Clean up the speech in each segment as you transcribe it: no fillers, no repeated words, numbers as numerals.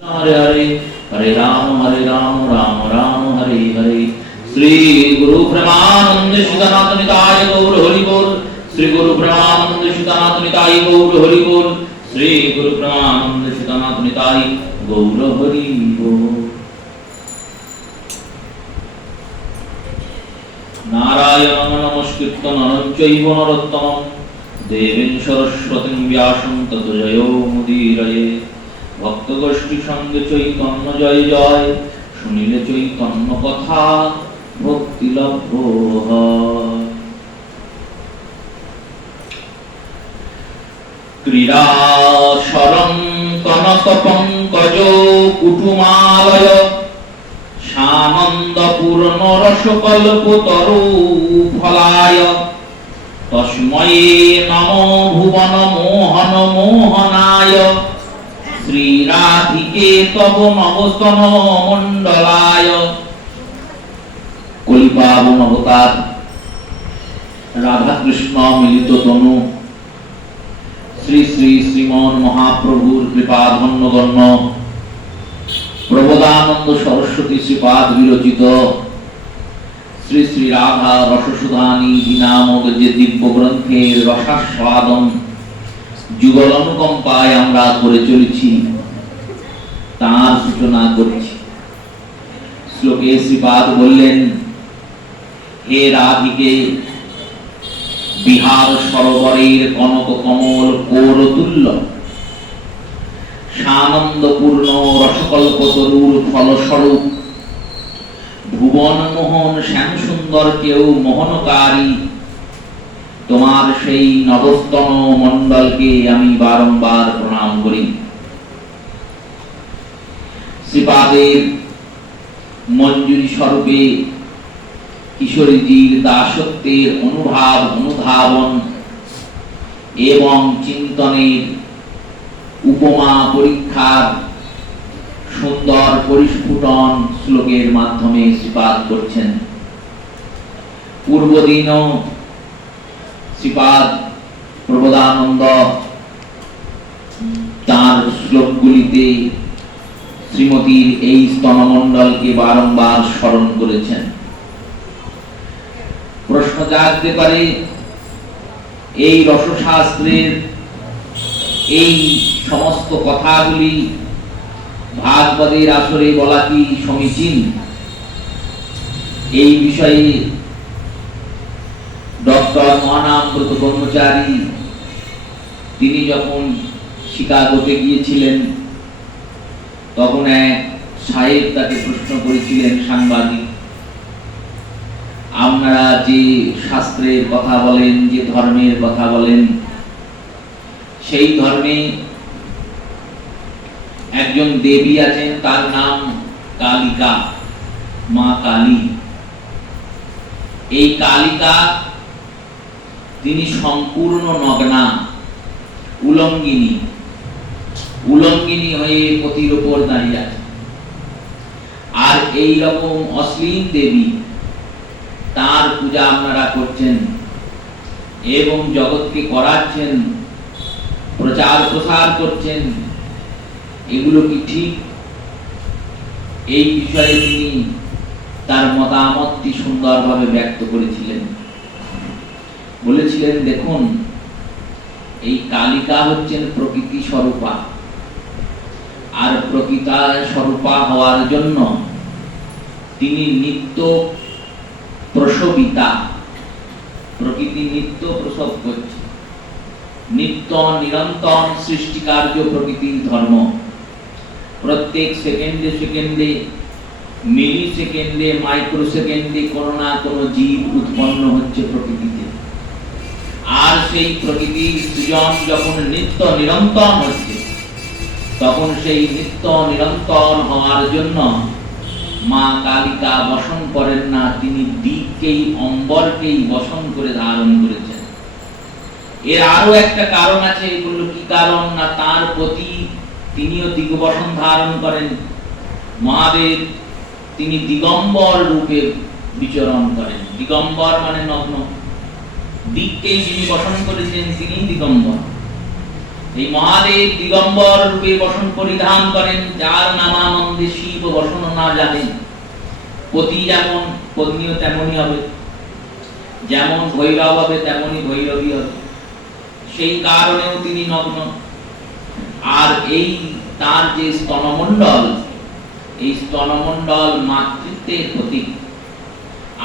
हरे हरे हरे राम राम राम हरे हरे। श्री गुरु ब्रह्मानंद सुदानाथ निताय गौर हरि बोल। श्री गुरु ब्रह्मानंद सुदानाथ निताय गौर हरि बोल। श्री गुरु ब्रह्मानंद सुदानाथ निताय गौर हरि बोल। नारायणं नमस्कृत्य नरं चैव नरोत्तमं देवीं सरस्वतीं व्यासं ततो जयो मुदीरये। भक्त गोष्ठी संगे चैतन्य जय जय शुनिले चैतन्य कथा भक्ति लभ्य হয়। क्रीडा शरं कनक पंकज कुटुमालय सानंद पूर्ण रसकल्प तरु फलाय तस्मै नमो भुवन मोहन मोहनाय श्री राधिके तव नवस्तन मंडलाय। कलिपावन अवतार राधा कृष्ण मिलित तनु श्री श्री श्रीमन महाप्रभुर कृपाधन्य गण्य प्रबोधानंद सरस्वती श्रीपाद विरचित श्री श्री राधा रससुधानी नामक जे दिव्य ग्रंथेर रसास्वादन যুগল অনুকম্পায় আমরা করে চলেছি তার সূচনা করছি। শ্লোকে শ্রীপাদ বললেন, হে রাধিকে বিহার সরোবরের কনক কমল কৌরতুল্য সানন্দপূর্ণ রসকল্প তরুর ফলস্বরূপ ভুবন মোহন শ্যাম সুন্দর কেউ মোহনকারী তোমার সেই নবস্তন মণ্ডলকে আমি বারংবার প্রণাম করি। শ্রীপাদের মঞ্জুরি স্বরূপে কিশোরীজির দাসত্বের অনুভাব অনুধাবন এবং চিন্তনের উপমা পরীক্ষার সুন্দর পরিস্ফুটন শ্লোকের মাধ্যমে শ্রীপাদ করছেন। পূর্বদিনও শ্রীপাদ প্রবোধানন্দ তার শ্লোকগুলিতে শ্রীমতীর এই স্তনমণ্ডলকে বারংবার স্মরণ করেছেন। প্রশ্ন জাগতে পারে, এই রসশাস্ত্রের এই সমস্ত কথাগুলি ভাগবতের আসরে বলা কি সমীচীন? এই বিষয়ে ডক্টর মহানামব্রত ব্রহ্মচারী তিনি যখন শিকাগোতে গিয়েছিলেন তখন এক সাহেব তাকে প্রশ্ন করেছিলেন, সাংবাদিক, আপনারা যে শাস্ত্রের কথা বলেন, যে ধর্মের কথা বলেন, সেই ধর্মে একজন দেবী আছেন, তার নাম কালিকা, মা কালী। এই কালিকা তিনি সম্পূর্ণ নগ্না, উলঙ্গিনী, উলঙ্গিনী হয়ে পতির উপর দাঁড়িয়ে আছে। আর এই রকম অশ্লীল দেবী তার পূজা আপনারা করছেন এবং জগৎকে করাচ্ছেন, প্রচার প্রসার করছেন, এগুলো কি ঠিক? এই বিষয়ে তিনি তার মতামতটি সুন্দরভাবে ব্যক্ত করেছিলেন। বলেছিলেন, দেখুন, এই কালিকা হচ্ছেন প্রকৃতি স্বরূপা, আর প্রকৃতা স্বরূপা হওয়ার জন্য তিনি নিত্য প্রসবিতা। প্রকৃতি নিত্য প্রসব করছে, নিত্য নিরন্তর সৃষ্টি কার্য প্রকৃতির ধর্ম। প্রত্যেক সেকেন্ডে সেকেন্ডে, মিলি সেকেন্ডে, মাইক্রো সেকেন্ডে কোনো না কোনো জীব উৎপন্ন হচ্ছে প্রকৃতিতে। আর সেই প্রকৃতির সৃজন যখন নিত্য নিরন্তর হচ্ছে, তখন সেই নিত্য নিরন্তর হওয়ার জন্য মা কালিকা বসন করেন না, তিনি দিককেই, অম্বরকেই বসন করে ধারণ করেছেন। এর আরো একটা কারণ আছে। এগুলো কি কারণ? না, তার প্রতি তিনিও দিগবসন ধারণ করেন। মহাদেব তিনি দিগম্বর রূপে বিচরণ করেন। দিগম্বর মানে নগ্ন, দিককেই যিনি বসন করেছেন তিনি দিগম্বর। এই মহাদেব দিগম্বর রূপে বসন পরিধান করেন, যার নামানন্দে শিব বসন না জানেন। পতি যেমন পত্নীও তেমনই হবে, যেমন ভৈরব হবে তেমনই ভৈরবী হবে, সেই কারণেও তিনি নগ্ন। আর এই তার যে স্তনমণ্ডল, এই স্তনমণ্ডল মাতৃত্বের প্রতীক।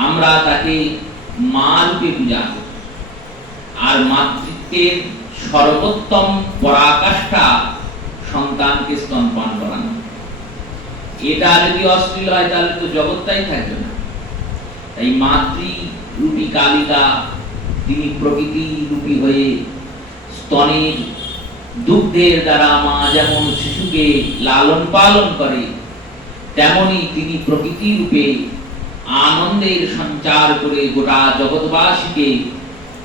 আমরা তাকে মা রূপে পূজা করি। আর মাতৃত্বের সর্বোত্তম পরাকাষ্ঠা সন্তানকে স্তনপান করানো। এটা যদি অশ্লীল হয় তাহলে তো জগৎটাই থাকবে না। এই মাতৃ রূপী কালিকা তিনি প্রকৃতি রূপী হয়ে স্তনের দুগ্ধের দ্বারা মা যেমন শিশুকে লালন পালন করে, তেমনি তিনি প্রকৃতি রূপে আনন্দের সঞ্চার করে গোটা জগৎবাসীকে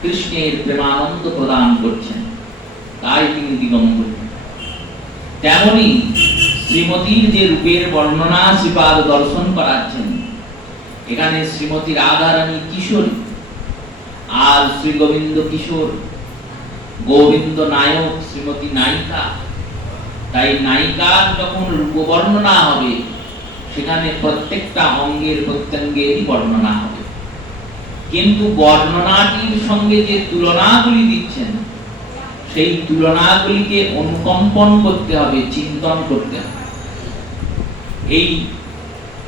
কৃষ্ণের প্রেমানন্দ প্রদান করছেন, তাই তিনি দিগম্বর। তেমনি শ্রীমতীর যে রূপের বর্ণনা শ্রীপাদ দর্শন করাচ্ছেন, এখানে শ্রীমতী রাধারানী কিশোরী আর শ্রী গোবিন্দ কিশোর, গোবিন্দ নায়ক, শ্রীমতী নায়িকা। তাই নায়িকার যখন রূপ বর্ণনা হবে, সেখানে প্রত্যেকটা অঙ্গের প্রত্যঙ্গেরই বর্ণনা হবে। কিন্তু বর্ণনাটির সঙ্গে যে তুলনাগুলি দিচ্ছেন, সেই তুলনাগুলিকে অনুকম্পন করতে হবে, চিন্তন করতে হবে। এই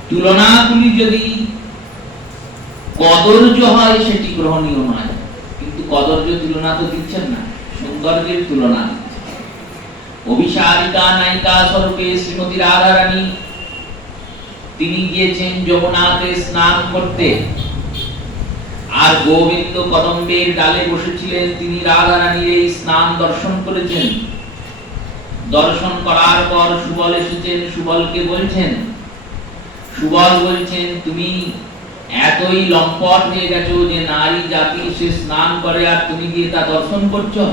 তুলনাগুলি যদি কদর্য হয় সেটি গ্রহণীয় নয়। কিন্তু কদর্য তুলনা তো দিচ্ছেন না, সৌন্দর্যের তুলনা। অভিসারিকা নায়িকা স্বরূপে শ্রীমতী রাধারানী তিনি গিয়েছেন যমুনাতে স্নান করতে, আর গোবিন্দ কদম্বের ডালে বসেছিলেন, তিনি রাধারানীর এই স্নান দর্শন করেছেন। দর্শন করার পর সুবল এসেছেন, সুবলকে বলছেন, সুবল বলছেন তুমি এতই লম্পট হয়ে গেছো যে নারী জাতি সে স্নান করে আর তুমি গিয়ে তা দর্শন করছো।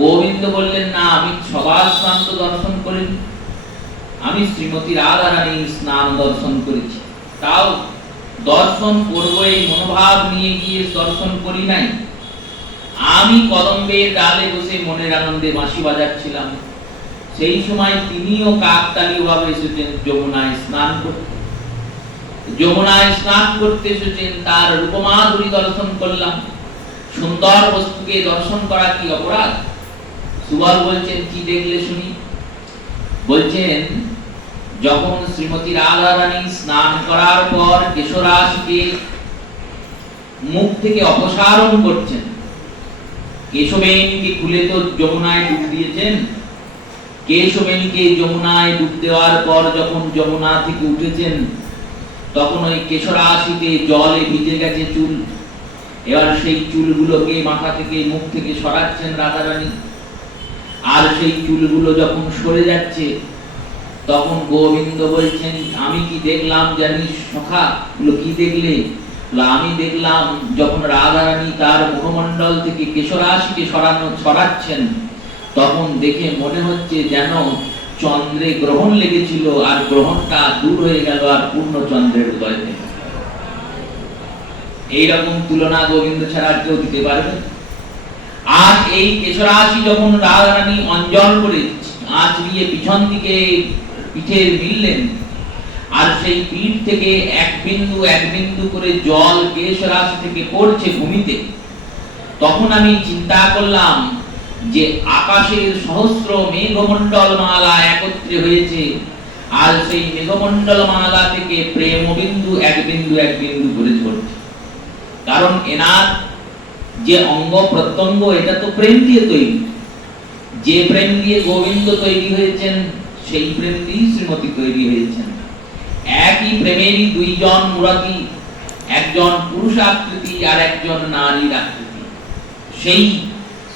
গোবিন্দ বললেন, না, আমি সবার স্নান তো দর্শন করিনি, আমি শ্রীমতী রাধারানীর স্নান দর্শন করেছি। তাও দর্শন করবো এই মনোভাব নিয়ে গিয়ে দর্শন করি নাই। আমি কদম্বের ডালে বসে মনের আনন্দে বাঁশি বাজাচ্ছিলাম, সেই সময় তিনিও কাকতালীয় ভাবে এসেছেন যমুনায় স্নান করতে। যমুনায় স্নান করতে এসেছেন, তার রূপমাধুরী দর্শন করলাম। সুন্দর বস্তুকে দর্শন করা কি অপরাধ? সুবল বলছেন, কি দেখলে শুনি? বলছেন, যখন শ্রীমতী রাধারানী স্নান করার পর কেশরাশিকে মুখ থেকে অপসারণ করছেন, কেশবেণীকে খুলে তো যমুনায় ডুব দিয়েছেন। কেশবেণীকে যমুনায় ডুব দেওয়ার পর যখন যমুনা থেকে উঠেছেন, তখন ওই কেশরাশিতে জলে ভিজে গেছে চুল। এবার সেই চুলগুলোকে মাথা থেকে মুখ থেকে সরাচ্ছেন রাধারানী। আর সেই চুলগুলো যখন সরে যাচ্ছে, তখন গোবিন্দ বলছেন, আমি কি দেখলাম জানিস সখা? কি দেখলে? আমি দেখলাম যখন রাধারানী তার মুখমণ্ডল থেকে কেশরাশিকে সরাচ্ছেন, তখন দেখে মনে হচ্ছে যেন চন্দ্রে গ্রহণ লেগেছিল, আর গ্রহণটা দূর হয়ে গেল, আর পূর্ণ চন্দ্রের উদয় হয়ে গেল। এইরকম তুলনা গোবিন্দ ছাড়া কেউ দিতে পারবে? আর এই কেশরাশি যখন রাধারানী অঞ্জল করে আঁচড়িয়ে পিছন দিকে পিঠে মিললেন, আর সেই পিঠ থেকে এক বিন্দু করে জল কেশরাশি থেকে পড়ছে ভূমিতে, তখন আমি চিন্তা করলাম যে আকাশের সহস্র মেঘমণ্ডল মালা একত্রে হয়েছে, আর সেই মেঘমণ্ডল মালা থেকে প্রেম বিন্দু এক বিন্দু করে ঝরছে। কারণ এনার যে অঙ্গ প্রত্যঙ্গ, এটা তো প্রেম দিয়ে তৈরি। যে প্রেম দিয়ে গোবিন্দ তৈরি হয়েছেন, সেই প্রেম দিয়ে শ্রীমতী তৈরি হয়েছেন। একই প্রেমেরই দুইজন মূরতি, একজন পুরুষ আকৃতি আর একজন নারীর আকৃতি। সেই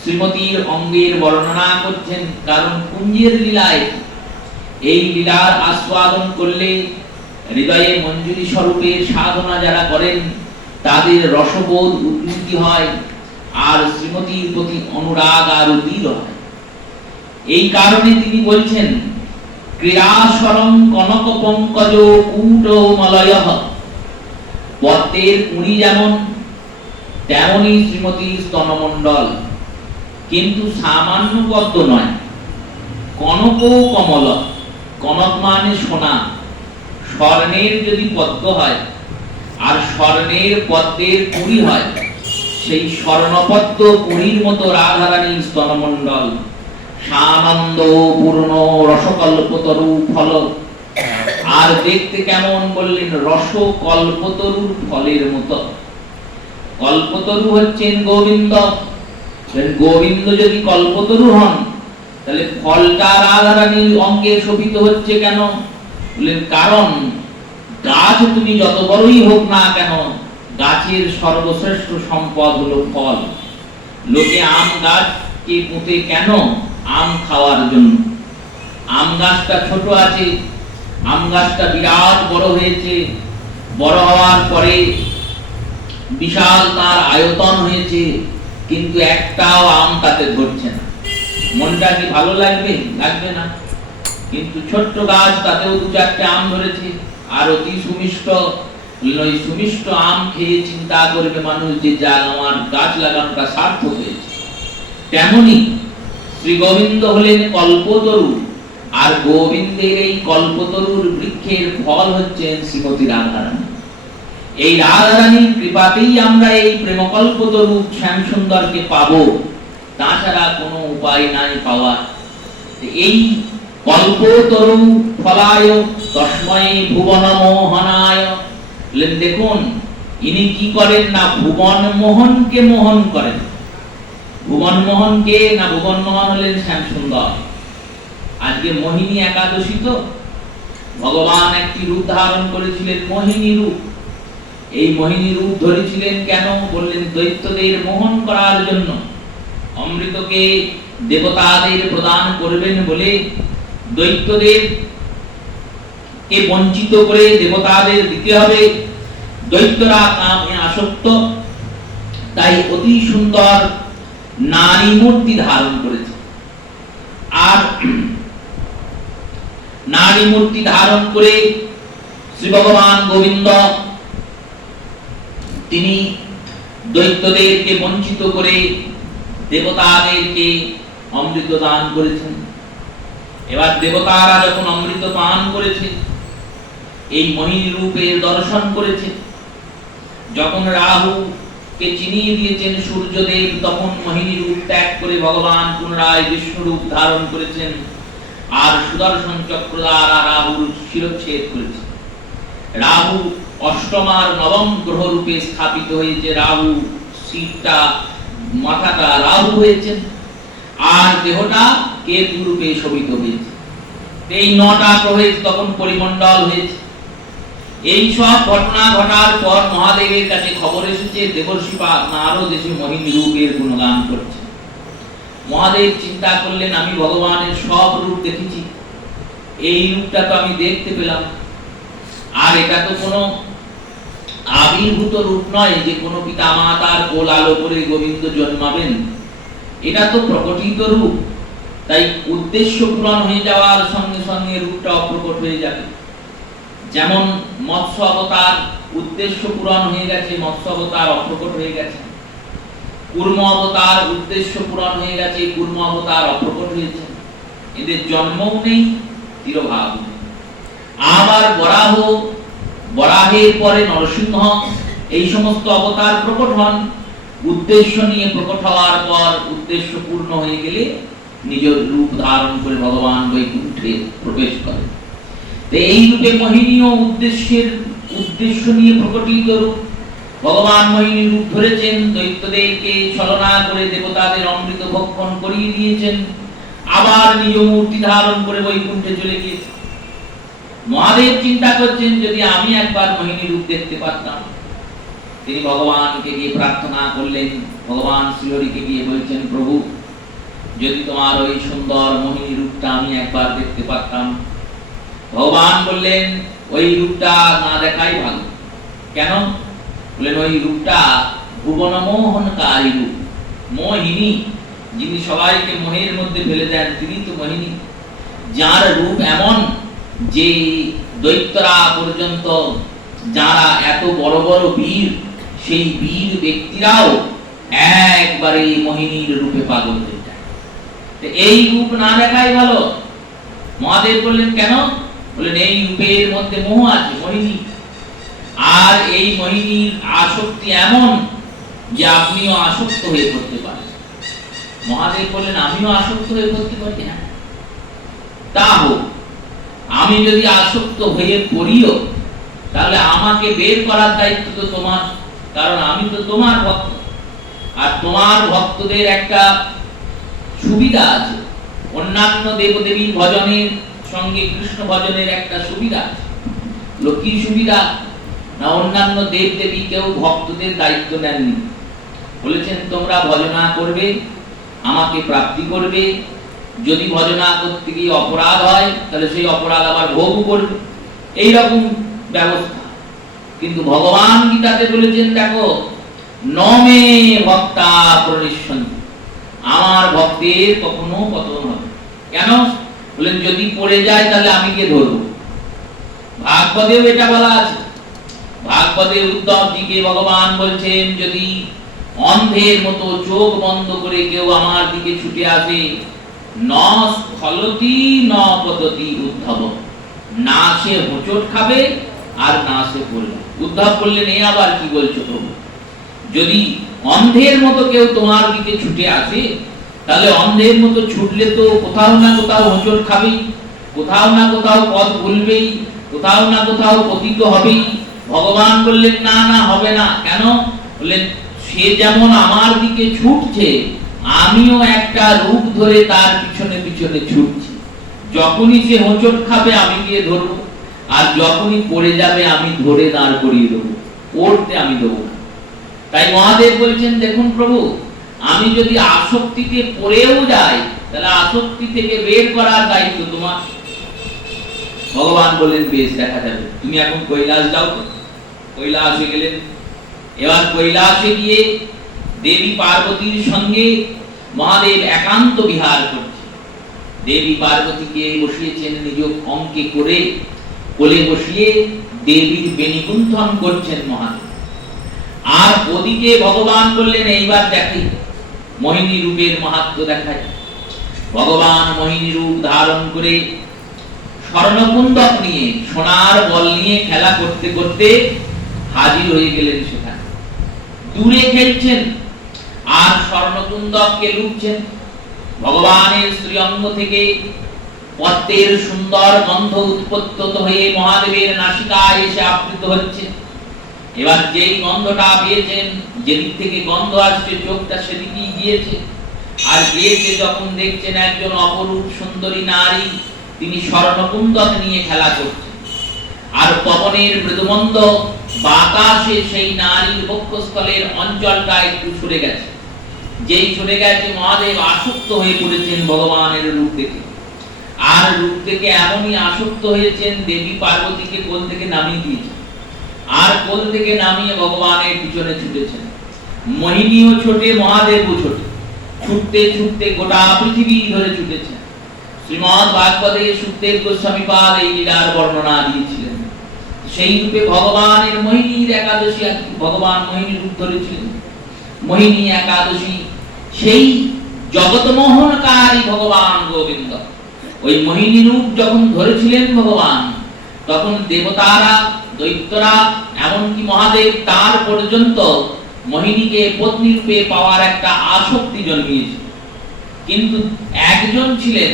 শ্রীমতীর অঙ্গের বর্ণনা করছেন, কারণ কুঞ্জের লীলায় এই লীলার আস্বাদন করলে হৃদয়ে মঞ্জুরি স্বরূপে সাধনা যারা করেন, তাদের রসবোধ উদ্বুদ্ধি হয়, আর শ্রীমতীর প্রতি অনুরাগ আর উদ্দীর হয়। এই কারণে তিনি বলছেন, ক্রীড়াস্বরং কনক পঙ্কজ কূট মলয়ঃ। পদ্মের কুঁড়ি যেমন, তেমনি শ্রীমতীর স্তনমণ্ডল। কিন্তু সামান্য পদ্ম নয়, কনক কমল। কনক মানে সোনা, স্বর্ণের যদি পদ্ম হয় আর স্বর্ণের পদ্মের কুড়ি হয়, সেই স্বর্ণপদ্ম কুড়ির মতো রাধারানীর স্তনমণ্ডল, সানন্দ পূর্ণ রসকল্পতরু ফল। আর দেখতে কেমন বললেন? রসকল্পতরুর ফলের মতো। কল্পতরু হচ্ছেন গোবিন্দ। গোবিন্দ যদি কল্পতরু হন, তাহলে ফলটা রাধারানীর অঙ্গে শোভিত হচ্ছে কেন? বললেন কারণ গাছ তুমি যত বড়ই হোক না কেন, গাছের সর্বশ্রেষ্ঠ সম্পদ হলো ফল। লোকে আম গাছকে পুঁতে কেন? আম খাওয়ার জন্য। আম গাছটা ছোট আছে, আম গাছটা বিরাট বড় হয়েছে, বড় হওয়ার পরে বিশাল তার আয়তন হয়েছে, কিন্তু একটাও আম তাতে ধরছে না। মনটা কি ভালো লাগবে? লাগবে না। কিন্তু ছোট্ট গাছ, তাতেও দু চারটে আম ধরেছে, আর অতি সুমিষ্ট। ওই সুমিষ্ট আম খেয়ে চিন্তা করবে মানুষ যে যা আমার গাছ লাগানোটা সার্থক হয়েছে। তেমনি শ্রী গোবিন্দ হলেন কল্পতরু, আর গোবিন্দের এই কল্পতরুর বৃক্ষের ফল হচ্ছেন শ্রীমতী রাধারানী। এই রাধারানীর কৃপাতেই আমরা এই প্রেমকল্পতরু শ্যাম সুন্দরকে পাবো, তাছাড়া কোনো উপায় নাই পাওয়ার। এই কল্পতরু ফলায় তস্মৈ ভুবন মোহনায়। দেখুন ইনি কি করেন না, ভুবন মোহনকে মোহন করেন। ভুবন মোহনকে না, ভুবন মোহন হলেন শ্যাম সুন্দর। আজকে মোহিনী একাদশী, তো ভগবান একটি রূপ ধারণ করেছিলেন, মোহিনী রূপ। এই মোহিনী রূপ ধরেছিলেন কেন? বললেন দৈত্যদের মোহন করার জন্য। অমৃতকে দেবতাদের প্রদান করবেন বলে দৈত্যদের কে বঞ্চিত করে দেবতাদের দিতে হবে। দৈত্যরা কামে আসক্ত, তাই অতি সুন্দর নারী মূর্তি ধারণ করেছে। আর নারী মূর্তি ধারণ করে শ্রী ভগবান গোবিন্দ তিনি দৈত্যদেরকে বঞ্চিত করে দেবতাদেরকে অমৃত দান করেছেন। এবার দেবতারা যখন অমৃত পান করেছে, এই মোহিনী রূপের দর্শন করেছে। যখন রাহু কে চিনিয়ে দিয়েছেন সূর্যদেব, তখন মোহিনী রূপ ত্যাগ করে ভগবান পুনরায় বিষ্ণু রূপ ধারণ করেছেন, আর সুদর্শন চক্র দ্বারা রাহুর শিরচ্ছেদ করেছে। রাহু অষ্টম আর নবম গ্রহ রূপে স্থাপিত হয়েছে। রাহু শিরটা, মাথাটা রাহু হয়েছেন, আর দেহটা কেতু রূপে শোভিত হয়েছে। এই 9টা গ্রহের তখন পরিমণ্ডল হয়েছে। এই সব ঘটনা ঘটার পর মহাদেবের কাছে খবর এসেছে দেবর্ষি নারদ এসে মোহিনী রূপের গুণগান করছে। মহাদেব চিন্তা করলেন, আমি ভগবানের সব রূপ দেখেছি, এই রূপটা তো আমি দেখতে পেলাম, আর এটা তো কোনো আবির্ভূত রূপ নয় যে কোনো পিতা মাতার কোল আলো করে গোবিন্দ জন্মাবেন। এটা তো প্রকটিত রূপ, তাই উদ্দেশ্য পূরণ হয়ে যাওয়ার সঙ্গে সঙ্গে রূপটা অপ্রকট হয়ে যাবে। যেমন মৎস্য অবতার উদ্দেশ্য পূরণ হয়ে গেছে, মৎস্য অবতার অপ্রকট হয়ে গেছে। কূর্ম অবতার উদ্দেশ্য পূরণ হয়ে গেছে, কূর্ম অবতার অপ্রকট হয়েছে। এদের জন্মও নেই, তিরোভাব নেই। আবার বরাহ, বরাহের পরে নরসিংহ, এই সমস্ত অবতার প্রকট হন। উদ্দেশ্য নিয়ে প্রকট হওয়ার পর উদ্দেশ্য পূর্ণ হয়ে গেলে নিজ রূপ ধারণ করে ভগবান বৈকুণ্ঠে প্রবেশ করেন। এই রূপে মোহিনীও উদ্দেশ্য নিয়ে প্রকটিত রূপ। ভগবান মোহিনী রূপ ধরেছেন, দৈত্যদেরকে ছলনা করে দেবতাদের অমৃত ভক্ষণ করিয়ে দিয়েছেন, আবার নিজ মূর্তি ধারণ করে বৈকুণ্ঠে চলে গিয়েছেন। মহাদেব চিন্তা করছেন, যদি আমি একবার মোহিনী রূপ দেখতে পারতাম। তিনি ভগবানকে গিয়ে প্রার্থনা করলেন। ভগবান শ্রীহরিকে গিয়ে বলছেন, প্রভু যদি তোমার ওই সুন্দর মোহিনী রূপটা আমি একবার দেখতে পারতাম। ভগবান বললেন, ওই রূপটা না দেখাই ভালো। কেন? বললেন ওই রূপটা ভুবন মোহনকারী রূপ। মোহিনী, যিনি সবাইকে মোহের মধ্যে ফেলে দেন, তিনি তো মোহিনী। যার রূপ এমন যে দৈত্যরা পর্যন্ত, যারা এত বড় বড় বীর, সেই বীর ব্যক্তিরাও একবারে মোহিনীর রূপে পাগল হয়ে যায়। এই রূপ না দেখাই ভালো। মহাদেব বললেন কেন? বললেন এই রূপের মধ্যে মোহ আছে, মোহিনী, আর এই মোহিনীর আসক্তি এমন যে আপনিও আসক্ত হয়ে পড়তে পারেন। মহাদেব বললেন আমিও আসক্ত হয়ে পড়তে পারি না? তা হোক, আমি যদি আসক্ত হয়ে পড়িও তাহলে আমাকে বের করার দায়িত্ব তো তোমার, কারণ আমি তো তোমার ভক্ত। আর তোমার ভক্তদের একটা সুবিধা আছে, অন্যান্য দেবদেবীর ভজনের সঙ্গে কৃষ্ণ ভজনের একটা সুবিধা আছে। লক্ষ্মীর সুবিধা না, অন্যান্য দেবদেবী কেউ ভক্তদের দায়িত্ব নেননি, বলেছেন তোমরা ভজনা করবে, আমাকে প্রাপ্তি করবে, যদি ভজনা করতে গিয়ে অপরাধ হয় তাহলে সেই অপরাধ আবার ভোগ করবে, এইরকম ব্যবস্থা। কিন্তু ভগবান গীতাতে বলেছেন দেখো, নমে ভক্তা প্রণিষ্যন্তি, আমার ভক্তের কখনো পতন হবে। কেন? বলেন যদি পড়ে যায় তাহলে আমি কে ধরবো? ভাগবতেও এটা বলা আছে। ভাগবতে উদ্ধবজিকে ভগবান বলছেন যদি অন্ধের মতো চোখ বন্ধ করে কেউ আমার দিকে ছুটে আসে, ন স্খলতি ন পততি উদ্ধব, না সে হোঁচট খাবে আর না সে পড়বে। উদ্ধব বললেন এ আবার কি বলছো প্রভু? যদি অন্ধের মতো কেউ তোমার দিকে ছুটে আসে তাহলে অন্ধের মতো ছুটলে তো কোথাও না কোথাও হোঁচট খাবেই, কোথাও না কোথাও পথ ভুলবেই, কোথাও না কোথাও পতিত হবেই। ভগবান বললেন না না, হবে না। কেন? বললেন সে যেমন আমার দিকে ছুটছে, আমিও একটা রূপ ধরে তার পিছনে পিছনে ছুটছি। যখনই সে হোঁচট খাবে আমি গিয়ে ধরবো, আর যখনই পড়ে যাবে আমি ধরে দাঁড় করিয়ে দেবো, পড়তে আমি দেবো না। তাই মহাদেব বলছেন দেখুন প্রভু, আমি যদি আসক্তিতে পড়েও যাই তাহলে আসক্তি থেকে বের করার দায়িত্ব তোমার। ভগবান বললেন বেশ, দেখা যাবে, তুমি এখন কৈলাস যাও। কৈলাসে গেলেন। এবার কৈলাসে গিয়ে দেবী পার্বতীর সঙ্গে মহাদেব একান্ত বিহার করছে। দেবী পার্বতীকে বসিয়েছেন নিজ অঙ্কে করে, কোলে বসিয়ে দেবীর বেণীগুণ্ঠন করছেন মহাদেব। আর ওদিকে ভগবান বললেন এইবার দেখি মোহিনী রূপের মাহাত্ম্য দেখায়। ভগবান মোহিনী রূপ ধারণ করে স্বর্ণকুণ্ডক নিয়ে, সোনার বল নিয়ে খেলা করতে করতে হাজির হয়ে গেলেন সেখানে। দূরে খেলছেন আর স্বর্ণকুণ্ডককে লুটছেন। ভগবানের শ্রীঅঙ্গ থেকে পদ্মের সুন্দর গন্ধ উৎপত্ত হয়ে মহাদেবের নাসিকায় এসে আবৃত হচ্ছে। এবার যেই গন্ধটা পেয়েছেন, যেদিক থেকে গন্ধ আসছে চোখটা সেদিকেই গিয়েছে। আর গিয়েছে যখন দেখছেন একজন অপরূপ সুন্দরী নারী, তিনি স্বর্ণকুণ্ডক নিয়ে খেলা করছেন। আর পবনের মৃদুমন্দ বাতাসে সেই নারীর বক্ষস্থলের অঞ্চলটা একটু সরে গেছে। যেই সরে গেছে মহাদেব আসক্ত হয়ে পড়েছেন ভগবানের রূপ দেখে। আর রূপ থেকে এমনই আসক্ত হয়েছেন দেবী পার্বতীকে কোল থেকে নামিয়ে দিয়েছেন। আর কোল থেকে নামিয়ে ভগবানের পিছনে ছুটেছেন। মোহিনীও ছোটে, মহাদেবও ছোটে। ছুটতে ছুটতে গোটা পৃথিবী ধরে ছুটেছেন। শ্রীমদ্ ভাগবতে সুখদেব গোস্বামী পাদ এই লীলার বর্ণনা দিয়েছিলেন। সেই রূপে ভগবানের মোহিনীর একাদশী, ভগবান মোহিনী রূপ ধরেছিলেন। মোহিনী একাদশী সেই জগৎমোহনকারী ভগবান গোবিন্দ। ওই মোহিনী রূপ যখন ধরেছিলেন ভগবান, তখন দেবতারা, দৈত্যরা, এমনকি মহাদেব তার পর্যন্ত মোহিনীকে পত্নী রূপে পাওয়ার একটা আসক্তি জন্মিয়েছে। কিন্তু একজন ছিলেন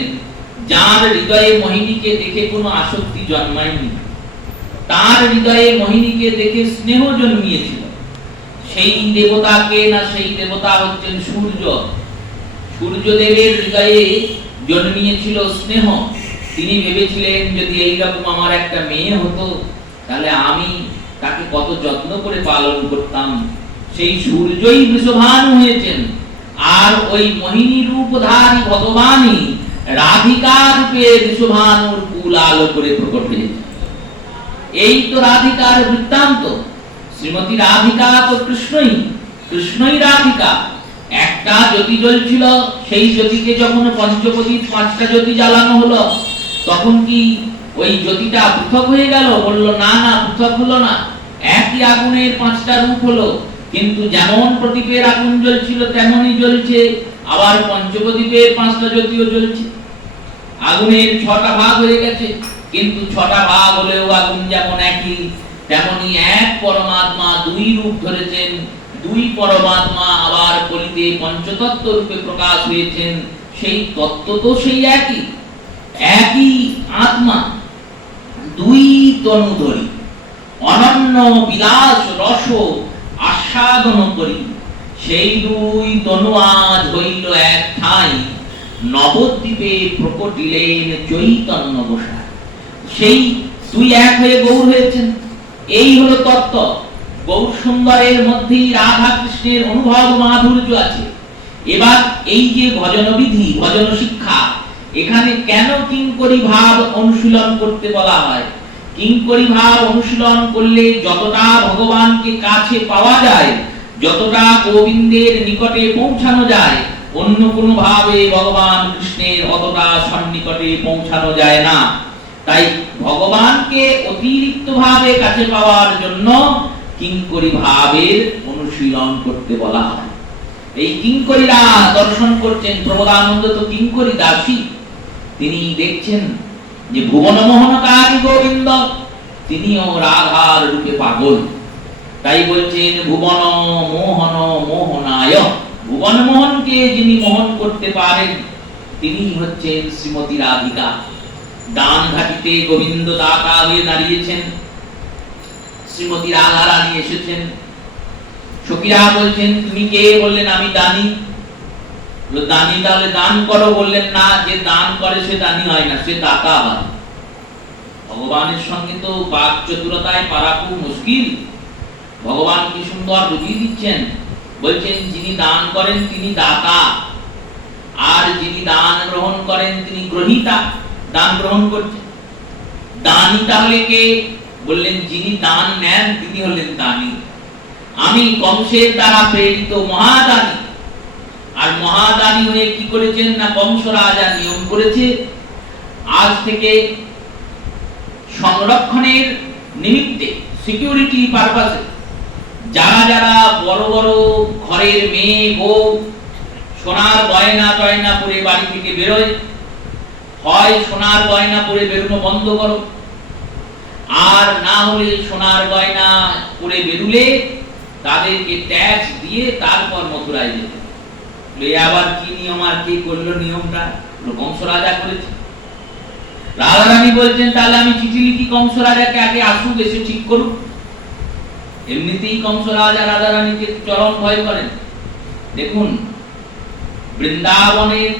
যার হৃদয়ে মোহিনীকে দেখে কোনো আসক্তি জন্মায়নি, তার হৃদয়ে মোহিনীকে দেখে স্নেহ জন্মিয়েছিল। সেই দেবতাকে না, সেই দেবতা হচ্ছেন সূর্য। সূর্যদেবের হৃদয়ে জন্মিয়েছিল স্নেহ। তিনি ভেবেছিলেন যদি এইরকম আমার একটা মেয়ে হতো তাহলে আমি তাকে কত যত্ন করে পালন করতাম। সেই সূর্যই বৃষভানু হয়েছেন। আর ওই মোহিনী রূপধারী ভগবানই রাধিকা রূপে বৃষভানুর কুল আলো করে প্রকট হয়েছে। এই তো রাধিকার বৃত্তান্ত। শ্রীমতী রাধিকা তো কৃষ্ণই, কৃষ্ণই রাধিকা। একটা জ্যোতি জ্বলছিল, সেই জ্যোতিকে যখন পঞ্চপ্রদীপ 5টা জ্যোতি জ্বালানো হলো, তখন কি ওই জ্যোতিটা পৃথক হয়ে গেল? বললো না না, পৃথক হলো না, একই আগুনের 5টা রূপ হলো। কিন্তু যেমন প্রদীপের আগুন জ্বলছিল তেমনই জ্বলছে। আবার পঞ্চবদ্বীপের 5টা জ্যোতিও জ্বলছে। আগুনের 6টা ভাগ হয়ে গেছে, কিন্তু 6টা ভাগ হলেও আগুন যেমন একই, তেমনি এক পরমাত্মা দুই রূপ ধরেছেন। দুই পরমাত্মা আবার কলিতে পঞ্চতত্ত্ব রূপে প্রকাশ হয়েছেন। সেই তত্ত্ব তো সেই একই, একই আত্মা। দুই তনু ধরি অনন্য বিলাস রস আস্বাদন করি, সেই দুই তনু আজ হইল এক ঠাঁই, নবদ্বীপে প্রকটিলেন চৈতন্য গোসাই। সেই দুই এক হয়ে গৌর হয়েছেন, এই হলো তত্ত্ব। গৌর সুন্দরের মধ্যেই রাধা কৃষ্ণের অনুভব মাধুর্য আছে। এবার এই যে ভজন বিধি, ভজন শিক্ষা, এখানে কেন কিঙ্করী ভাব অনুশীলন করতে বলা হয়? কিঙ্করী ভাব অনুশীলন করলে যতটা ভগবানকে কাছে পাওয়া যায়, যতটা গোবিন্দের নিকটে পৌঁছানো যায়, অন্য কোনো ভাবে ভগবান কৃষ্ণের অতটা সন্নিকটে পৌঁছানো যায় না। তাই ভগবানকে অতিরিক্ত ভাবে কাছে পাওয়ার জন্য কিঙ্করী ভাবের অনুশীলন করতে বলা হয়। এই কিঙ্করীরা দর্শন করছেন, প্রবোধানন্দ তো কিঙ্করী দাসী। তিনি দেখছেন যে ভুবন মোহনকারী গোবিন্দ তিনিও রাধার রূপে পাগল। তাই বলছেন ভুবন মোহন মোহনায়। ভুবন মোহনকে যিনি মোহন করতে পারেন তিনি হচ্ছেন শ্রীমতী রাধিকা। ডান ঘাটিতে গোবিন্দ দাতা হয়ে দাঁড়িয়েছেন, শ্রীমতী রাধা রানী এসেছেন। সখীরা বলছেন তুমি কে? বললেন আমি দানী। দানী তাহলে দান করো। বললেন না, যে দান করে সে দানী হয় না, সে দাতা হয়। ভগবানের সঙ্গে তো বাক চতুরতায় পারা খুব মুশকিল। ভগবান কি সুন্দর বুঝিয়ে দিচ্ছেন, বলছেন যিনি দান করেন তিনি দাতা, আর যিনি দান গ্রহণ করেন তিনি গ্রহীতা। দান গ্রহণ করছেন। দানী তাহলে কে? বললেন যিনি দান নেন তিনি হলেন দানী। আমি কংসের দ্বারা প্রেরিত মহাদানী। আর মহাদানী হয়ে কি করেছেন না, কংস রাজা নিয়ম করেছে আজ থেকে সংরক্ষণের নিমিত্তে, সিকিউরিটি পারপাসে যারা যারা বড় বড় ঘরের মেয়ে বউ সোনার গয়না টয়না পরে বাড়ি থেকে বেরোয়, হয় সোনার গয়না পরে বেরোনো বন্ধ করো, আর না হলে সোনার গয়না পরে বেরুলে তাদেরকে ট্যাক্স দিয়ে তারপর মথুরায় যেতে। আবার কি নিয়ম, আর কি করলো নিয়মটা? কংস রাজা করেছে। রাধারানী বলছেন তাহলে আমি চিঠি লিখি কংস রাজাকে, আগে আসুক, এসে ঠিক করুক। এমনিতেই কংস রাজা রাধারানীকে চরম ভয় করেন। দেখুন বৃন্দাবনের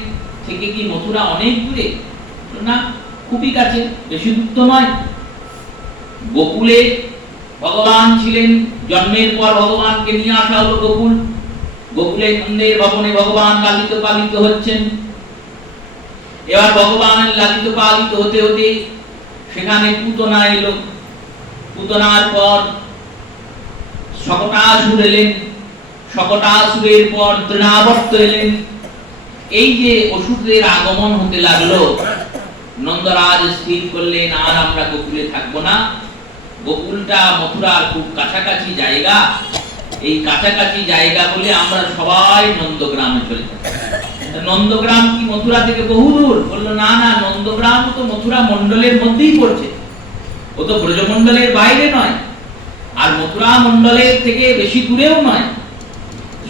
থেকে কি মথুরা অনেক দূরে? না, খুবই কাছে, বেশি দূর তো নয়। গোকুলে ভগবান ছিলেন, জন্মের পর ভগবানকে নিয়ে আসা হলো গোকুল। গোকুলে নন্দের ভবনে ভগবান লালিত পালিত হচ্ছেন। এবার ভগবানের লালিত পালিত হতে হতে সেখানে পুতনা এলো। পুতনার পর শকটাসুর এলেন, শকটাসুরের পর তৃণাবর্ত এলেন। এই যে অসুরদের আগমন হতে লাগলো, নন্দরাজ স্থির করলেন আর আমরা গোকুলে থাকবো না। গোকুলটা মথুরার খুব কাছাকাছি জায়গা, এই কাছাকাছি জায়গা বলে আমরা সবাই নন্দগ্রামে চলে যাব। নন্দগ্রাম কি মথুরা থেকে বহু দূর? বললো না না, নন্দগ্রাম তো মথুরা মন্ডলের মধ্যেই পড়ছে, ও তো ব্রজমন্ডলের বাইরে নয়, আর মথুরা মন্ডলের থেকে বেশি দূরেও নয়।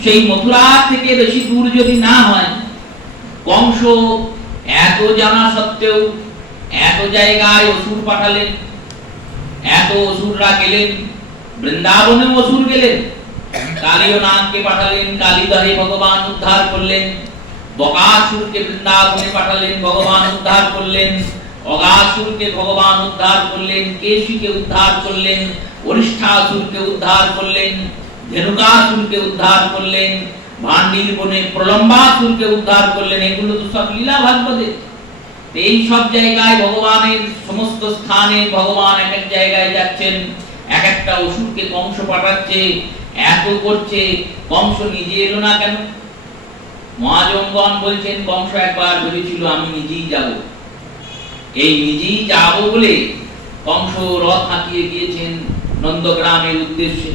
সেই মথুরা থেকে বেশি দূর যদি না হয়, কংস এত জানা সত্ত্বেও এত জায়গায় অসুর পাঠালেন, এত অসুররা গেলেন, বৃন্দাবনে অসুর গেলেন, কালীনাথকে পাঠালেন, কালীদহে ভগবান উদ্ধার করলেন, বকাসুরকে বৃন্দাবনে পাঠালেন, ভগবান উদ্ধার করলেন, অগাসুরকে ভগবান উদ্ধার করলেন, কেশীকে উদ্ধার করলেন, অরিষ্ঠাসুরকে উদ্ধার করলেন, ধেনুকাসুরকে উদ্ধার করলেন, ভান্ডির বনে প্রলম্বাসুরকে উদ্ধার করলেন। এগুলো তো সব লীলা ভাগবতে। এই সব জায়গায় ভগবানের সমস্ত স্থানে ভগবান এক এক জায়গায় যাচ্ছেন, এক একটা অসুরকে কংস পাঠাচ্ছে, এত করছে। কংস নিজে এলো না কেন? মহাজনগণ বলছেন কংস একবার ভেবেছিল আমি নিজেই যাব। এই নিজেই যাব বলে কংস রথ হাঁকিয়ে গিয়েছেন নন্দগ্রামের উদ্দেশ্যে।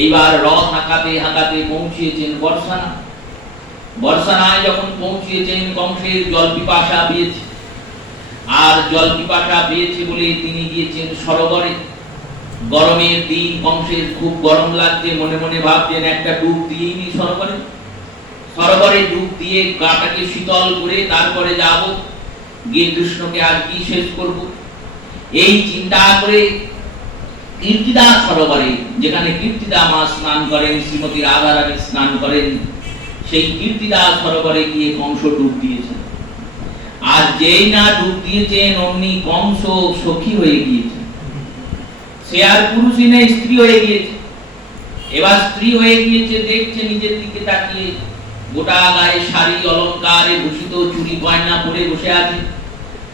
এইবার রথ হাঁকাতে হাঁকাতে পৌঁছিয়েছেন বর্ষানা। বর্ষানায় যখন পৌঁছিয়েছেন কংসের জল পিপাসা পেয়েছে, আর জল পিপাসা পেয়েছে বলে তিনি গিয়েছেন সরোবরে। গরমের দিন, কংসের খুব গরম লাগছে, মনে মনে ভাবছেন একটা ডুব দিয়েই নি সরোবরে। সরোবরে ডুব দিয়ে গাটাকে শীতল করে তারপরে যাব, গিয়ে কৃষ্ণকে আর কি শেষ করব। এই চিন্তা করে কীর্তিদা সরোবরে, যেখানে কীর্তিদা মা স্নান করেন, শ্রীমতী রাধারানী স্নান করেন, সেই কীর্তিদা সরোবরে গিয়ে কংস ডুব দিয়েছেন। আর যেই না ডুব দিয়েছেন অমনি কংস সখী হয়ে গিয়েছে। সে আর পুরুষই নেই, স্ত্রী হয়ে গিয়েছে। এবার স্ত্রী হয়ে গিয়েছে, দেখছে নিজের দিকে তাকিয়ে গোটা গায়ে শাড়ি অলঙ্কারে ভূষিত, চুড়ি গয়না পরে বসে আছে।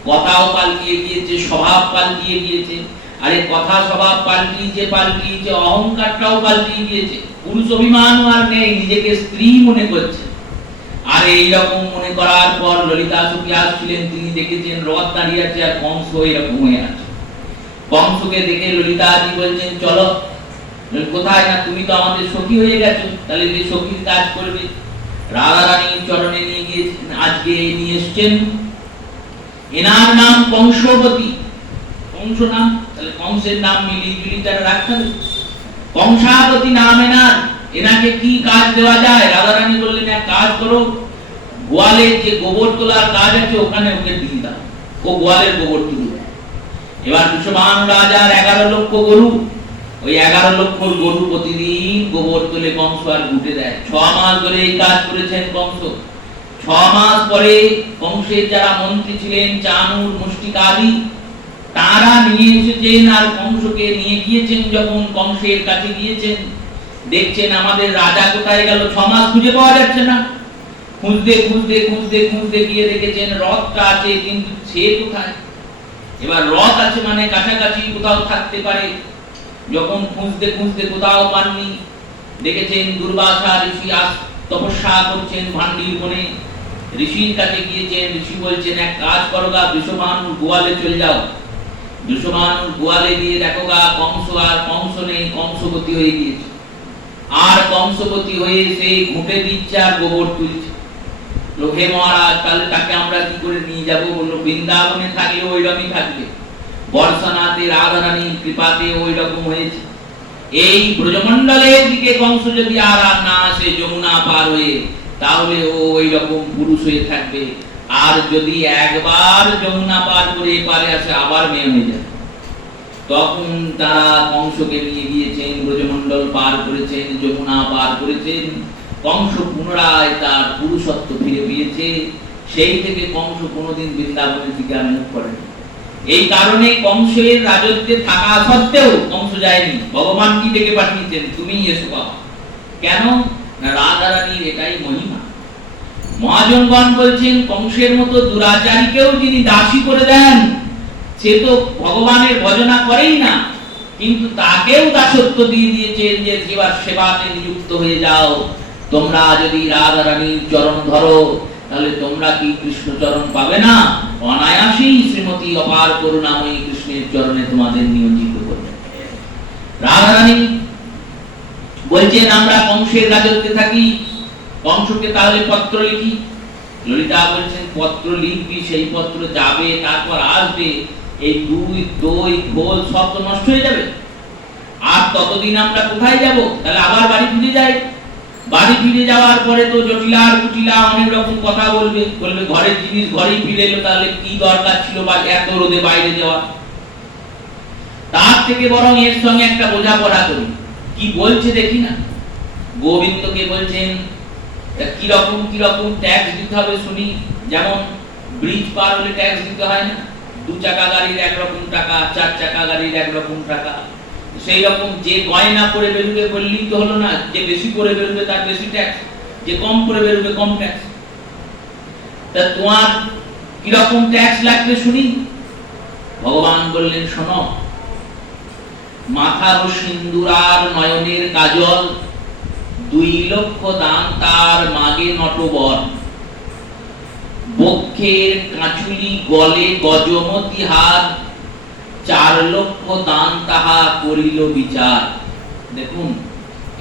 কথাও পাল্টিয়ে গিয়েছে, স্বভাব পাল্টিয়ে গিয়েছে। আরে কথা স্বভাব পাল্টিয়েছে, অহংকারটাও পাল্টিয়ে গিয়েছে। পুরুষ অভিমানও আর নেই, নিজেকে স্ত্রী মনে করছে। আর এইরকম মনে করার পর ললিতা সখী আসছিলেন, তিনি দেখেছেন রথ দাঁড়িয়ে আছে আর কংস এরকম হয়ে আছে। কংসকে দেখে ললিতাজি বলছেন, চলো। কোথায়? না তুমি তো আমাদের সখী হয়ে গেছো, তাহলে যে সখীর কাজ করবে। রাধারানীর চরণে নিয়ে গিয়েছেন, আজকে নিয়ে এসছেন। এনার নাম কংসবতী। কংস নাম, তাহলে কংসের নাম মিলিয়ে জুলিয়ে তারা রাখতে হবে। কংসাবতী নাম এনার। এনাকে কি কাজ দেওয়া যায়? রাধারানী বললেন, এক কাজ করো, গোয়ালের যে গোবর তোলার কাজ আছে ওখানে ওকে দিয়ে দাও, ও গোয়ালের গোবর তুলবে। এবার বিশ্বমান রাজার 11 লক্ষ গরু, ওই 11 লক্ষ গরু প্রতিদিন গোবর তুলে কংস আর ঘুটে দেয়। 6 মাস ধরে এই কাজ করেছেন কংস। 6 মাস পরে কংসের যারা মন্ত্রী ছিলেন, চানুর, মুষ্টিকাদি, তারা নিয়ে এসেছেন আর কংসকে নিয়ে গিয়েছেন। যখন কংসের কাছে গিয়েছেন, দেখছেন আমাদের রাজা কোথায় গেল, 6 মাস খুঁজে পাওয়া যাচ্ছে না। খুঁজতে গিয়ে দেখেছেন রথটা আছে, কিন্তু সে কোথায়? এবার রথ আছে মানে কাছাকাছি কোথাও থাকতে পারে। যখন খুঁজতে কোথাও পাননি, দেখেছেন দুর্বাসা ঋষি তপস্যা করছেন ভান্ডির বনে। ঋষির কাছে গিয়েছেন, ঋষি বলছেন, এক কাজ করো গা, বৃষভানুর গোয়ালে চলে যাও। বৃষভানুর গোয়ালে গিয়ে দেখো গা কংস, আর কংস নেই, কংসবতী হয়ে গিয়েছে। আর কংসবতী হয়ে সে ঘুঁটে দিচ্ছে আর গোবর তুলছে। লোকে মহারাজ, তাহলে তাকে আমরা কি করে নিয়ে যাব? বললো, বৃন্দাবনে থাকলে ওইরকমই থাকবে। বর্ষানাথে রাধারানীর কৃপাতে ওই রকম হয়েছে। এই ব্রজমণ্ডলের দিকে কংস যদি আর না আসে যমুনা পার হয়ে, তাহলে ও ওই রকম পুরুষ হয়ে থাকবে। আর যদি একবার যমুনা পার করে পারে আসে, আবার মেয়ে হয়ে যায়। তখন তারা কংসকে নিয়ে গিয়েছেন, ব্রজমণ্ডল পার করেছেন, যমুনা পার করেছেন। কংস পুনরায় তার পুরুষত্ব ফিরে পেয়েছে। সেই থেকে কংস কোনোদিন বৃন্দাবনের দিকে আর মুখ করেনি। এই কারণে কংসের রাজত্বে থাকা সত্ত্বেও কংস যায়নি। ভগবান কি ডেকে পাঠিয়েছেন, তুমি এসো বাবা। কেন? না, রাধারানীর এটাই মহিমা। মহাজনগণ বলছেন, কংসের মতো দুরাচারীকেও যিনি দাসী করে দেন, সে তো ভগবানের ভজনা করেই না, কিন্তু তাকেও দাসত্ব দিয়ে দিয়েছেন যে সেবাতে নিযুক্ত হয়ে যাও। তোমরা যদি রাধারানীর চরণ ধরো, তাহলে তোমরা কি কৃষ্ণ চরণ পাবে না? অনায়াসেই শ্রীমতী অপার করুণাময়ী কৃষ্ণের চরণে তোমাদের নিয়োজিত করবে। রাধারানী বলছেন, আমরা কংসের রাজত্বে থাকি, কংসকে তাহলে পত্র লিখি। ললিতা বলছেন, পত্র লিখবি, সেই পত্র যাবে, তারপর আসবে, এই দুধ, দই, ঘোল সব তো নষ্ট হয়ে যাবে। আর ততদিন আমরা কোথায় যাব? তাহলে আবার বাড়ি ফিরে যাই। বাড়ি ফিরে যাওয়ার পরে তো জটিলা আর কুটিলা অনেক রকম কথা বলবে। ঘরের জিনিস ঘরেই ফিরে এলো, তাহলে কি দরকার ছিল বা এত রোদে বাইরে যাওয়া? তার থেকে বরং এর সঙ্গে একটা বোঝাপড়া করি। কি বলছে দেখি না। গোবিন্দকে বলছেন, কিরকম ট্যাক্স দিতে হবে শুনি। যেমন ব্রিজ পার হলে ট্যাক্স দিতে হয় না? 2 চাকা গাড়ির একরকম টাকা, 4 চাকা গাড়ির একরকম টাকা। সেই রকম যে গয়না পরে বেরোবে বললেই তো হলো না, যে বেশি পরে বেরোবে তার বেশি ট্যাক্স, যে কম পরে বেরোবে কম ট্যাক্স। তা তোমার কিরকম ট্যাক্স লাগবে শুনি। ভগবান বললেন, শোনো, মাথার সিন্দুর আর নয়নের কাজল 2 লক্ষ দান তার মাগে নটবর, বক্ষের কাঁচুলি গলে গজমতি হার 4 লক্ষ দান তাহা করিল বিচার। দেখুন,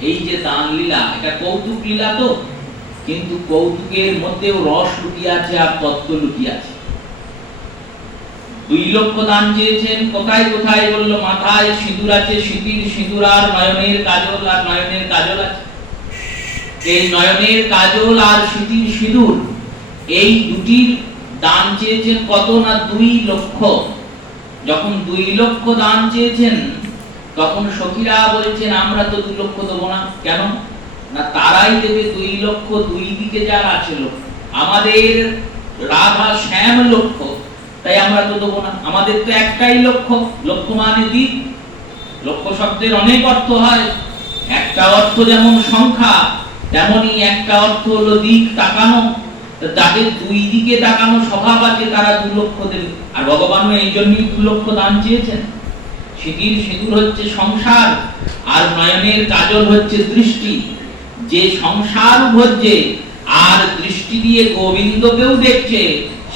এই যে দান লীলা, এটা কৌতুক লীলা তো। কিন্তু কৌতুকের মধ্যেও রস লুকিয়ে আছে আর তত্ত্ব লুকিয়ে আছে। 2 লক্ষ দান চেয়েছেন, কোথায় কোথায় বলল মাথায় সিঁদুর আছে, সিঁথির সিঁদুর আর নয়নের কাজল, আর নয়নের কাজল আছে। এই নয়নের কাজল আর সিঁথির সিঁদুর এই দুটির দান চেয়েছেন কত না 2 লক্ষ। যখন 2 লক্ষ দান চেয়েছেন তখন সখীরা বলছেন আমরা তো 2 লক্ষ দেব না। কেন না তারাই দেবে 2 লক্ষ, 2 দিকে যার আছে লোক, আমাদের রাধা শ্যাম লক্ষ, তাই আমরা তো দেবো না, আমাদের তো একটাই লক্ষ্য। লক্ষ্য মানে দিক, লক্ষ্য শব্দের অনেক অর্থ হয়, একটা অর্থ যেমন সংখ্যা তেমনি একটা অর্থ হলো দিক, তাকানো। যাদের 2 দিকে তাকানো স্বভাব আছে তারা 2 লক্ষ দেবে। আর ভগবানও এই জন্যই 2 লক্ষ দান চেয়েছেন। সিঁথির সিঁদুর হচ্ছে সংসার আর নয়নের কাজল হচ্ছে দৃষ্টি। যে সংসার ভোজ্যে আর দৃষ্টি দিয়ে গোবিন্দকেও দেখছে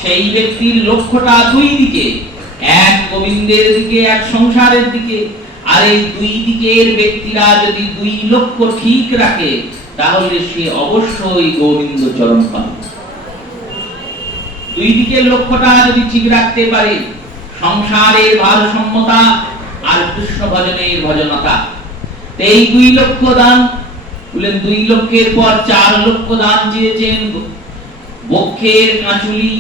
সেই ব্যক্তির লক্ষ্যটা 2 দিকে, এক গোবিন্দের দিকে এক সংসারের দিকে। আর এই 2 দিকের ব্যক্তিরা যদি 2 লক্ষ ঠিক রাখে তাহলে সে অবশ্যই গোবিন্দ চরণ পাবে। 2 দিকের লক্ষ্যটা যদি ঠিক রাখতে পারে, সংসারের ভারসাম্যতা আর কৃষ্ণ ভজনের ভজনতা, এই 2 লক্ষ দান বলেন। 2 লক্ষের পর 4 লক্ষ দান চেয়েছেন, বক্ষের কাঁচুলি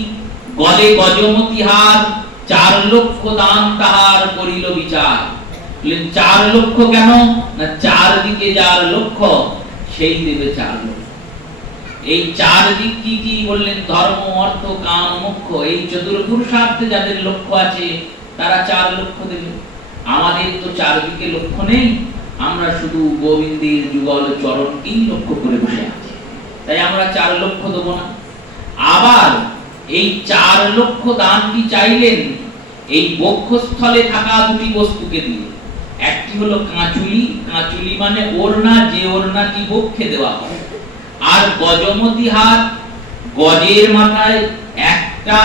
গলে গজমতি হার, 4 লক্ষ দান তাহার করিল বিচার। বলেন 4 লক্ষ কেন না 4 দিকে যার লক্ষ্য সেই দেবে 4 লক্ষ। এই 4 দিক কি কি বললেন? ধর্ম, অর্থ, কাম, মোক্ষ। এই চতুর্পুরুষার্থে যাদের লক্ষ্য আছে তারা 4 লক্ষ দেবে। আমাদের তো 4 দিকে লক্ষ্য নেই, আমরা শুধু গোবিন্দের যুগল চরণকেই লক্ষ্য করে বসে আছি, তাই আমরা 4 লক্ষ দেব না। আবার এই 4 লক্ষ দানটি চাইলেন এই বক্ষস্থলে থাকা 2টি বস্তুকে দিয়ে। একটি হলো কাঁচুলি, কাঁচুলি মানে ওড়না, যে ওড়নাটি বক্ষে দেওয়া হয়। আর গজমতি হাত, গজের মাথায় একটা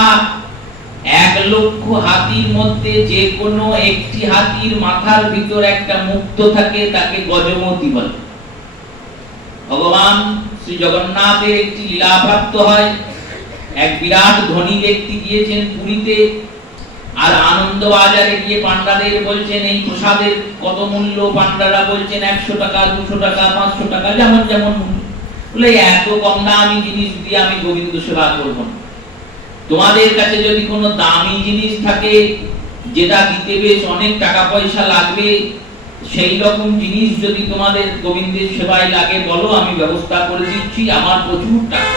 1 লক্ষ হাতির মধ্যে যে কোনো একটি হাতির মাথার ভিতর একটা মুক্ত থাকে, তাকে গজমতি বলে। ভগবান শ্রী জগন্নাথের একটি লীলা প্রাপ্ত হয়। এক বিরাট ধনী ব্যক্তি গিয়েছেন পুরীতে, আর আনন্দ বাজারে গিয়ে পান্ডাদের বলছেন এই প্রসাদের কত মূল্য। পান্ডারা বলছেন 100 টাকা, 200 টাকা, 500 টাকা, যেমন যেমন মূল্য। বলে এত কম দামি জিনিস দিয়ে আমি গোবিন্দ সেবা করব না। তোমাদের কাছে যদি কোনো দামি জিনিস থাকে যেটা দিতে বেশ অনেক টাকা পয়সা লাগবে, সেই রকম জিনিস যদি তোমাদের গোবিন্দের সেবায় লাগে বলো, আমি ব্যবস্থা করে দিচ্ছি, আমার প্রচুর টাকা।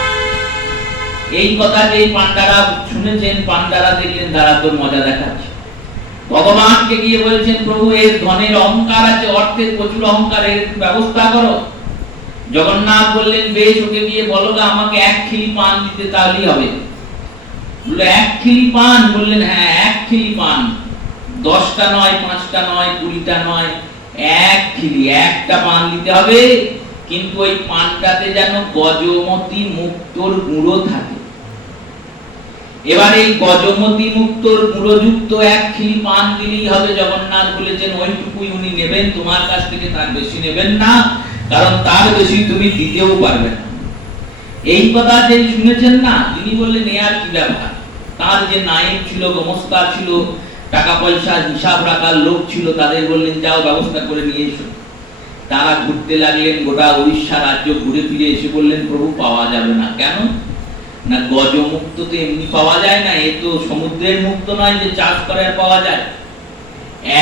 এই কথা যে পান্ডারা শুনেছেন, পান্ডারা দেখলেন দাঁড়া তোর মজা দেখাচ্ছে। ভগবানকে গিয়ে বলছেন প্রভু এর ধনের অহংকার আছে, অর্থের প্রচুর অহংকার, এর ব্যবস্থা করো। জগন্নাথ বললেন বেশ, ওকে গিয়ে বলো আমাকে 1 খিলি পান দিতে, তাহলেই হবে। বললো 1 খিলি পান? বললেন হ্যাঁ 1 খিলি পান, 10টা নয়, 5টা নয়, 20টা নয়, 1 খিলি, একটা পান দিতে হবে। কিন্তু ওই পানটাতে যেন গজমতি মুক্তোর গুঁড়ো থাকে। এবার এই গজমতি মুক্তোর গুঁড়ো যুক্ত 1 খিলি পান দিলেই হবে। জগন্নাথ বলেছেন ওইটুকুই উনি নেবেন, তোমার কাছ থেকে তার বেশি নেবেন না, কারণ তার বেশি তুমি দিতেও পারবে না। এই কথা যে শুনেছেন না, তিনি বললেন এ আর কি ব্যাপার। তার যে নায়েব ছিল, গোমস্তা ছিল, টাকা পয়সা হিসাব রাখার লোক ছিল, তাদের বললেন যাও ব্যবস্থা করে নিয়ে এসো। তারা ঘুরতে লাগলেন, গোটা উড়িষ্যা রাজ্য ঘুরে ফিরে এসে বললেন প্রভু পাওয়া যাবে না। কেন না গজমুক্ত তো এমনি পাওয়া যায় না, এ তো সমুদ্রের মুক্ত নয় যে চাষ করে আর পাওয়া যায়।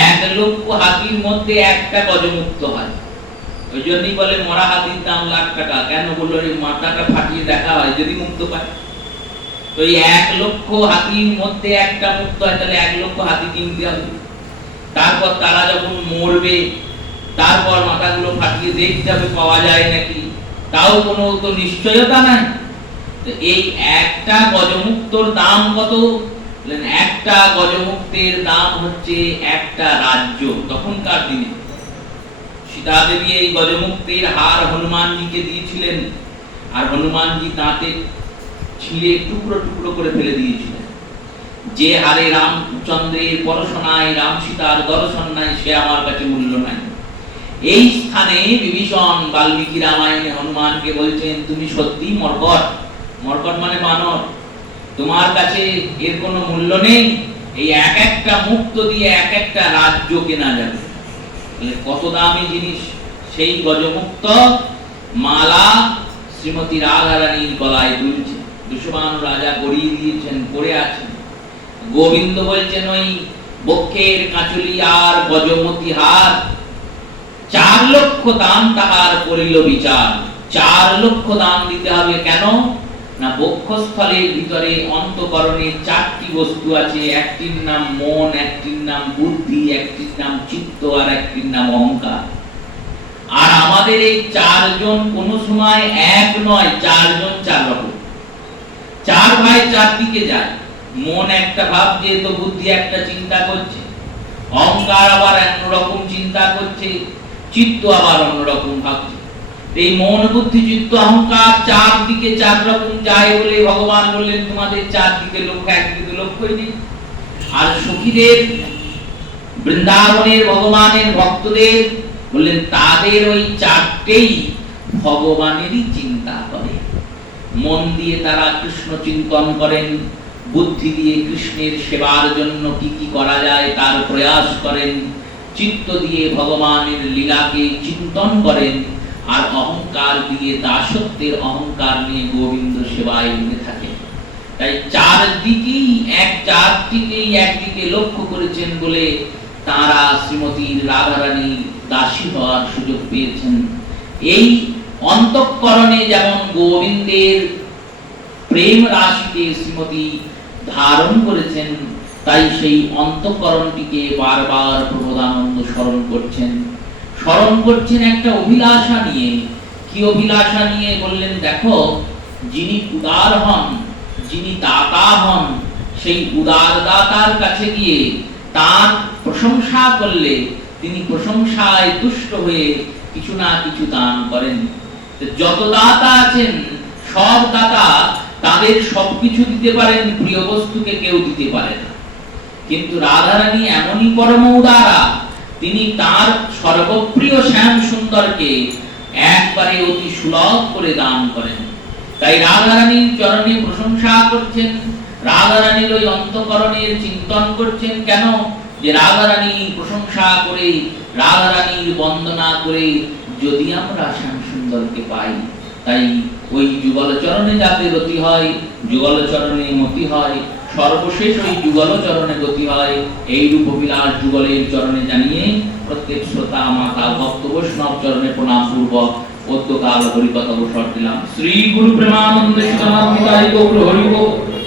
1 লক্ষ হাতির মধ্যে একটা গজমুক্ত হয়। ওই জন্যই বলে মরা হাতির দাম লাখ টাকা। কেন বললো এই মাথাটা ফাটিয়ে দেখা হয় যদি মুক্ত পায়। তো এই 1 লক্ষ হাতির মধ্যে একটা মুক্ত হয়, তাহলে 1 লক্ষ হাতি কিনতে হবে। তারপর তারা যখন মরবে তারপর মাথাগুলো ফাটিয়ে দেখতে হবে পাওয়া যায় নাকি, তাও কোনো তো নিশ্চয়তা নাই। তো এই একটা গজমুক্তর দাম কত? একটা গজমুক্তের দাম হচ্ছে একটা রাজ্য। তখনকার দিনে সীতা দেবী এই গজমুক্তের হার হনুমানজিকে দিয়েছিলেন, আর হনুমানজি দাঁতে ছিঁড়ে টুকরো টুকরো করে ফেলে দিয়েছিলেন। যে হারে রামচন্দ্রের পরশ নাই, রাম সীতার দর্শন নাই, সে আমার কাছে মূল্য নাই। এই স্থানে বিভীষণ বাল্মীকি রামায়ণে হনুমানকে বলছেন, তুমি সত্যি মর্কট। মর্কট মানে বানর, তোমার কাছে এর কোনো মূল্য নেই। এই এক একটা মুক্ত দিয়ে এক একটা রাজ্য কেনা যাবে। কত দামি জিনিস সেই গজমুক্ত মালা শ্রীমতী রাধা রানীর গলায় দুলছে। দুষ্মান রাজা গড়িয়ে দিয়েছেন, পড়ে আছেন। গোবিন্দ বলছেন, ওই বক্ষের কাঁচুলি আর গজমতি হার, 4 লক্ষ দান তাহার করিল বিচার। 4 লক্ষ দান দিতে হবে। কেন না, বক্ষস্থলের ভিতরে অন্তঃকরণে 4টি বস্তু আছে। একটির নাম মন, একটির নাম বুদ্ধি, একটির নাম চিত্ত, আর একটির নাম অহংকার। আর আমাদের এই 4 জন কোন সময় এক নয়, 4 জন 4 রকম। 4 ভাই 4 দিকে যায়। মন একটা ভাবছে, তো বুদ্ধি একটা চিন্তা করছে, অহংকার আবার অন্যরকম চিন্তা করছে, চিত্ত আবার অন্যরকম ভাবছে। এই মন বুদ্ধি চিত্ত অহংকার 4 দিকে 4 রকম যায় বলে ভগবান বললেন, তোমাদের 4 দিকে লক্ষ্য, একদিকে লক্ষ্যই নেই। আর সখীদের, বৃন্দাবনের ভগবানের ভক্তদের বললেন, তাদের ওই 4টেই ভগবানেরই চিন্তা করে। মন দিয়ে তারা কৃষ্ণ চিন্তন করেন, বুদ্ধি দিয়ে কৃষ্ণের সেবার জন্য কি কি করা যায় তার প্রয়াস করেন, চিত্ত দিয়ে ভগবানের লীলাকে চিন্তন করেন, আর অহংকার দিয়ে দাসত্বের অহংকার নিয়ে গোবিন্দ সেবায় লেগে থাকেন। তাই 4 দিকেই 4টিকেই একদিকে লক্ষ্য করেছেন বলে তারা শ্রীমতী রাধা রানীর দাসী হওয়ার সুযোগ পেয়েছেন। এই অন্তঃকরণে যেমন গোবিন্দের প্রেম রাশিকে শ্রীমতী ধারণ করেছেন, তাই সেই অন্তঃকরণটিকে বারবার প্রবোধানন্দ স্মরণ করছেন একটা অভিলাষা নিয়ে। কি অভিলাষা নিয়ে? বললেন, দেখো, যিনি উদার হন, যিনি দাতা হন, সেই উদার দাতার কাছে গিয়ে তার প্রশংসা করলে তিনি প্রশংসায় তুষ্ট হয়ে কিছু না কিছু দান করেন। যত দাতা আছেন সব দাতা তাদের সবকিছু দিতে পারেন, প্রিয় বস্তুকে কেউ দিতে পারে না। কিন্তু রাধারানী এমনই পরম উদারা, তিনি তার সর্বপ্রিয় শ্যাম সুন্দরকে একবারে অতি সুলভ করে দান করেন। তাই রাধারানীর চরণে প্রশংসা করছেন, রাধারানীর ওই অন্তঃকরণের চিন্তন করছেন। কেন? যে রাধারানীর প্রশংসা করে, রাধারানীর বন্দনা করে যদি আমরা শ্যাম সুন্দরকে পাই, তাই ওই যুগল চরণে যাতে গতি হয়, যুগল চরণে মতি হয়, সর্বশেষ ওই যুগল চরণে গতি হয়। এই রূপ বিলাস যুগলের চরণে জানিয়ে প্রত্যেক শ্রোতা মাতা ভক্ত বৈষ্ণব চরণে প্রণাম পূর্বক পদ্মকাল হরিকথা অবসর দিলাম। শ্রী গুরু প্রেমানন্দ শিবানন্দ হরি বল।